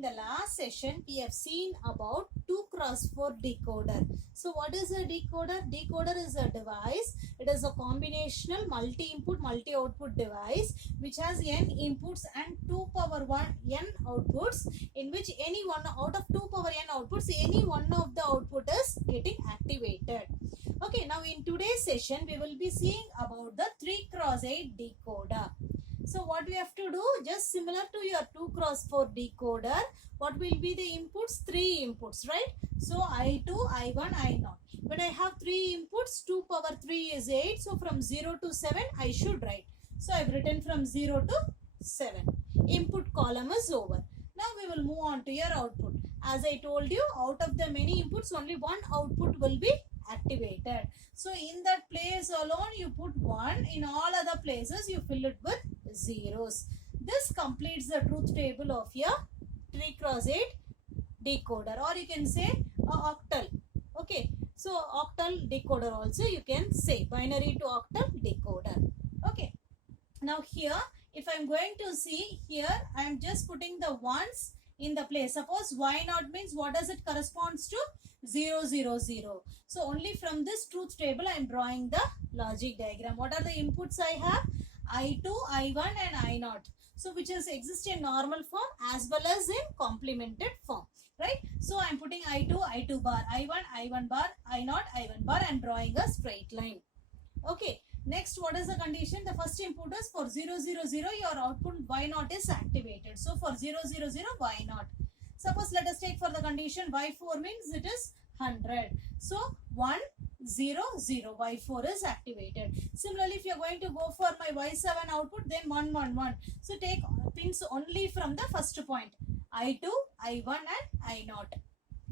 In the last session, we have seen about 2x4 decoder. So what is a decoder? Decoder is a device. It is a combinational multi-input, multi-output device which has n inputs and 2 power 1 n outputs, in which any one out of 2 power n outputs, any one of the output is getting activated. Okay, now in today's session, we will be seeing about the 3x8 decoder. So what we have to do, just similar to your 2x4 decoder, what will be the inputs? 3 inputs, right? So I2, I1, I0. When I have 3 inputs, 2 power 3 is 8. So from 0 to 7, I should write. So I've written from 0 to 7. Input column is over. Now we will move on to your output. As I told you, out of the many inputs, only one output will be activated. So in that place alone, you put 1. In all other places, you fill it with zeros. This completes the truth table of your 3x8 decoder, or you can say octal. Okay, so octal decoder also you can say, binary to octal decoder. Okay, now here if I am going to see here, I am just putting the ones in the place. Suppose y0 means what does it corresponds to? 0, 0, 0. So only from this truth table I am drawing the logic diagram. What are the inputs I have? I2, I1 and I0. So which is exist in normal form as well as in complemented form, right? So I am putting I2, I2 bar, I1, I1 bar, I0, I1 bar, and drawing a straight line. Okay. Next, what is the condition? The first input is for 0, 0, 0, your output y0 is activated. So for 0, 0, 0, y0. Suppose let us take for the condition y4 means it is 100. So 1, 0, 0, y4 is activated. Similarly, if you are going to go for my y7 output, then 1, 1, 1. So take pins only from the first point, I2, I1 and I0.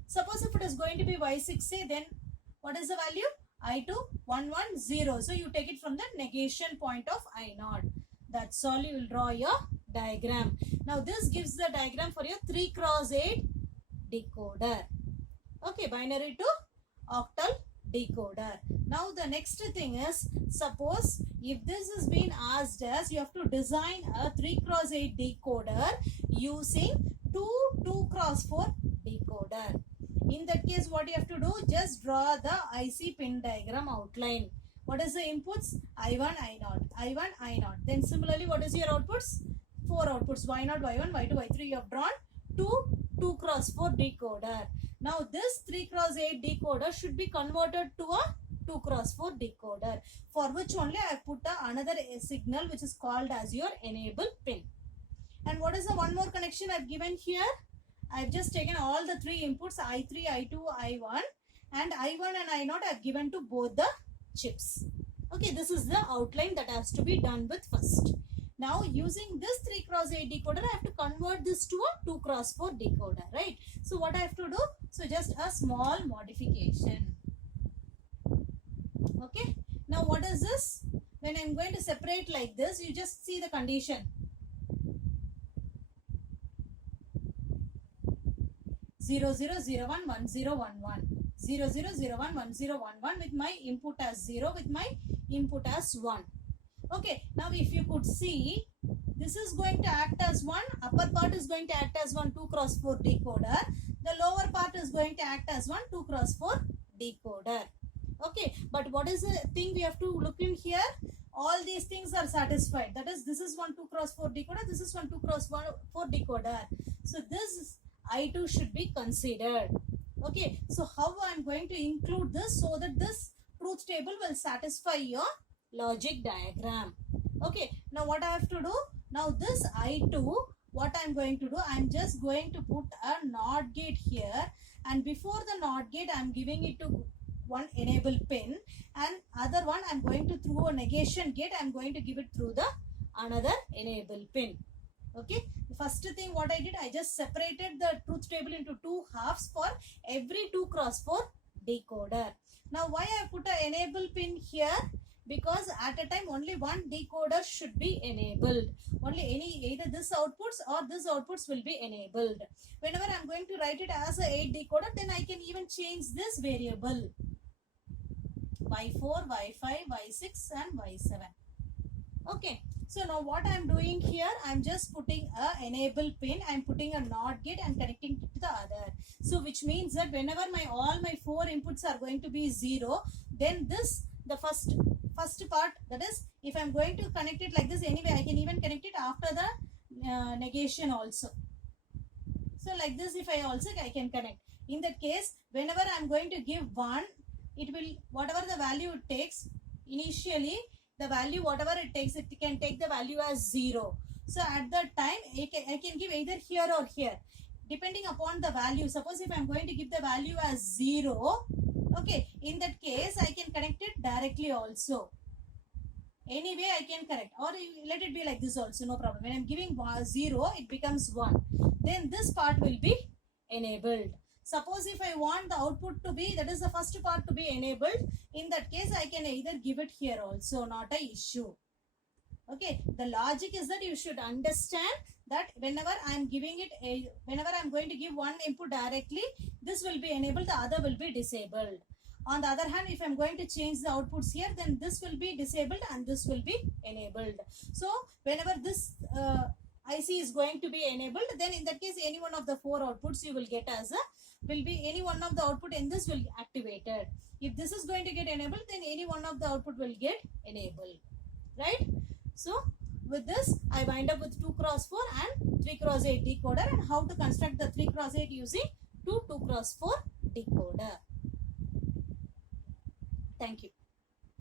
Suppose if it is going to be y6, say, then what is the value? I2, 1, 1, 0. So you take it from the negation point of I0. That's all. You will draw your diagram. Now this gives the diagram for your 3x8 decoder. Okay, binary to octal decoder. Now the next thing is, suppose if this is being asked as you have to design a 3x8 decoder using 2x4 decoder. In that case, what you have to do, just draw the IC pin diagram outline. What is the inputs? I1, I0, I1, I0. Then similarly, what is your outputs? 4 outputs, y0, y1, y2, y3. You have drawn 2x4 decoder. Now this 3x8 decoder should be converted to a 2x4 decoder, for which only I have put another signal which is called as your enable pin. And what is the one more connection I have given here? I have just taken all the 3 inputs, I3, I2, I1, and I1 and I0 I have given to both the chips. Okay, this is the outline that has to be done with first. Now using this 3x8 decoder, I have to convert this to a 2x4 decoder, right? So what I have to do? So just a small modification. Okay, now what is this? When I am going to separate like this, you just see the condition. 0, 0, 0, 1, 1, 0, 1, 1. 0, 0, 0, 1, 1, 0, 1, 1 with my input as 0, with my input as 1. Okay, now if you could see, this is going to act as 1, upper part is going to act as 1 2x4 decoder, the lower part is going to act as 1 2x4 decoder. Okay, but what is the thing we have to look in here? All these things are satisfied. That is, this is 1 2x4 decoder, this is 1 2x4 decoder. So this I2 should be considered. Okay, so how I am going to include this so that this truth table will satisfy your logic diagram. Okay, now what I have to do? Now this I2, what I am going to do? I am just going to put a NOT gate here, and before the NOT gate I am giving it to one enable pin, and other one I am going to, through a negation gate, I am going to give it through the another enable pin. Okay, the first thing what I did, I just separated the truth table into 2 halves for every 2x4 decoder. Now why I put an enable pin here? Because at a time only one decoder should be enabled. Only either this outputs or this outputs will be enabled. Whenever I am going to write it as a 8 decoder, then I can even change this variable. Y4, Y5, Y6 and Y7. Okay, so now what I'm doing here, I'm just putting a enable pin, I'm putting a NOT gate and connecting it to the other. So which means that whenever all my 4 inputs are going to be 0, then this, the first part, that is, if I'm going to connect it like this, anyway I can even connect it after the negation also. So like this, if I can connect. In that case, whenever I'm going to give 1, it will, whatever the value it takes, initially the value whatever it takes, it can take the value as 0. So at that time, I can give either here or here, depending upon the value. Suppose if I'm going to give the value as 0, okay, in that case I can connect it directly also. Anyway I can correct, or let it be like this also, no problem. When I'm giving 0, it becomes 1, then this part will be enabled. Suppose if I want the output to be, that is the first part to be enabled, in that case I can either give it here also, not a issue. Okay, the logic is that you should understand that whenever I'm giving it whenever I'm going to give one input directly, this will be enabled, the other will be disabled. On the other hand, if I'm going to change the outputs here, then this will be disabled and this will be enabled. So whenever this IC is going to be enabled, then in that case any one of the 4 outputs you will get as a, will be any one of the output in this will activated. If this is going to get enabled, then any one of the output will get enabled, right? So with this I wind up with 2x4 and 3x8 decoder, and how to construct the 3x8 using 2 2x4 decoder. Thank you.